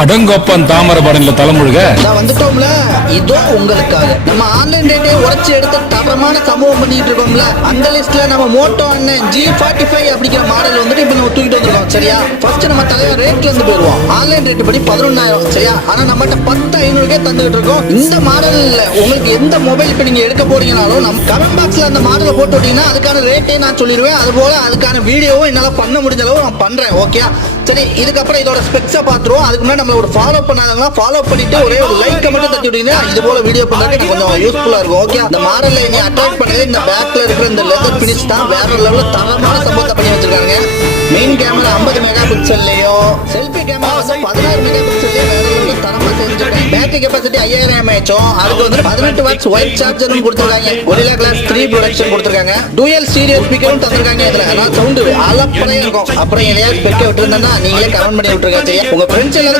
அடங்கொப்பன் தாமரபரன்ல தலைமுழுக நான் வந்துட்டோம்ல, இதோ உங்களுக்காக நம்ம ஆன்லைன் ரேட்டை உடைச்சு எடுத்து தரமான சம்பவம் பண்ணிட்டு இருக்கோம்ல. அந்த லிஸ்ட்ல நம்ம மோட்டோ அண்ணன் G45 அப்படிங்கிற மாடல் வந்துட்டு இப்ப நம்ம தூக்கிட்டு வந்திருக்கோம். சரியா, ஃபர்ஸ்ட் நம்ம தலைவர் ரேட்ல இருந்து போயிடுவோம். ஆன்லைன் ரேட் படி 11,000. சரியா, ஆனா நம்மகிட்ட 10,500 தந்துட்டு இருக்கோம். இந்த மாடல்ல உங்களுக்கு எந்த மொபைல் இப்ப நீங்க எடுக்க போறீங்கனாலும் நம்ம கமெண்ட் பாக்ஸ்ல அந்த மாடலை போட்டு விட்டீங்கன்னா அதுக்கான ரேட்டே நான் சொல்லிடுவேன். அது போல அதுக்கான வீடியோவும் என்னால பண்ண முடிஞ்ச அளவு நான் பண்றேன். ஓகே, சரி, இதுக்கப்புறம் இதோட ஸ்பெக்ஸை பார்த்துருவோம். அதுக்கு முன்னாடி நம்ம ஒரு ஃபாலோ பண்ணாதவங்க ஃபாலோ பண்ணிட்டு ஒரே ஒரு லைக் மட்டும் தட்டி விட்டீங்கன்னா இது போல வீடியோ பண்றதுக்கு கொஞ்சம் யூஸ்ஃபுல்லா இருக்கும். ஓகே, இந்த மாடல்ல நீ அட்ராக்ட் பண்ணது இந்த பேக்ல இருக்கிற இந்த லெதர் பினிஷ் தான் வேற லெவல்ல தரமான சம்பவத்தை பண்ணி வச்சிருக்காங்க. மெயின் கேமரா 50 மெகா பிக்சல்லையும் செல்ஃபி கேமரா 16 மெகா பிக்சல்லையும் வேற லெவல்ல தரமா செஞ்சிருக்காங்க. Battery capacity 5000 mAh. அதுக்கு வந்து 18 வாட்ஸ் ஒயிட் சார்ஜரும் கொடுத்திருக்காங்க. Gorilla Glass 3 ப்ரொடக்ஷன் கொடுத்திருக்காங்க. டூயல் ஸ்டீரியோ ஸ்பீக்கரும் தந்திருக்காங்க. இதுல அதான் சவுண்ட் அலப்பறையா இருக்கும். அப்புறம் எதையாவது ஸ்பெக்க விட்டுருந்தா நீங்களே கமெண்ட் பண்ணி விட்டுருங்க. சரியா, உங்க ஃப்ரெண்ட்ஸ் எல்லாரும்